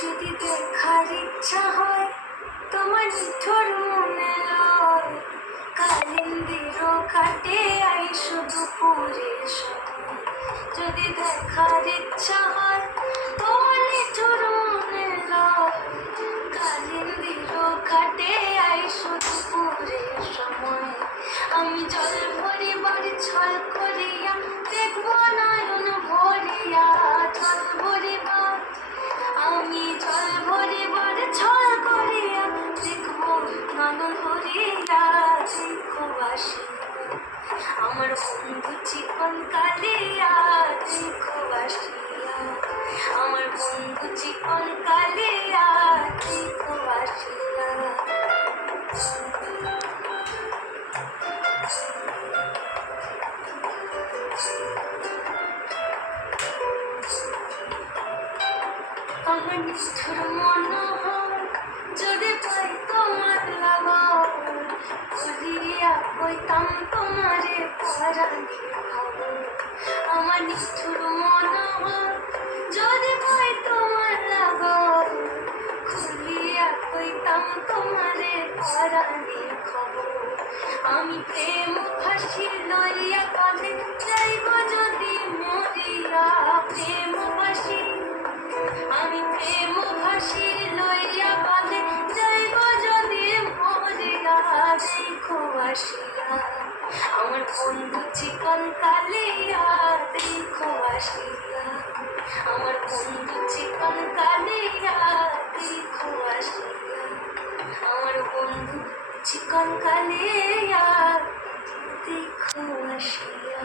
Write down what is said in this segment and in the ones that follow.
যদি দেখার ইচ্ছা হয় তোমার নিঠুর মনে লয়, কালিন্দির ঘাটে আইসো দুপুরের সময়। যদি দেখার ইচ্ছা হয় তোমার নিঠুর মনে লয়, কালিন্দির ঘাটে আইসো দুপুরের সময়। আমি জল ভরিবার ছল করিয়া দেখব নয়ন ভরিয়া, জল ভরিবার আমি জল ভরিবার ছল করিয়া দেখব নয়ন ভরিয়া। দেখো আসিয়া আমার বন্ধু চিকন কালিয়া, দেখো আসিয়া আমার বন্ধু চিকন কালিয়া, দেখো আসিয়া। আমার নিষ্ঠুর মনোহর যদি পাই তোমার লাগর, বলিয়া কইতাম তোমারে পরাণের খবর। আমার নিষ্ঠুর মনোহর যদি পাই তোমার লাগর, খুলিয়া কইতাম তোমারে পরাণের খবর। আমি প্রেম ফাঁসি লইয়া কাঁধে যাইব যদি মরিয়া, প্রেম ফাঁসি আমি প্রেম ফাঁসি লইয়া কাঁধে যাইব যদি মরিয়া। দেখো আসিয়া আমার বন্ধু চিকন কালিয়া, দেখো আসিয়া আমার বন্ধু চিকন কালিয়া, দেখো আসিয়া আমার বন্ধু চিকন কালিয়া, দেখো আসিয়া।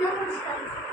নমস্কার।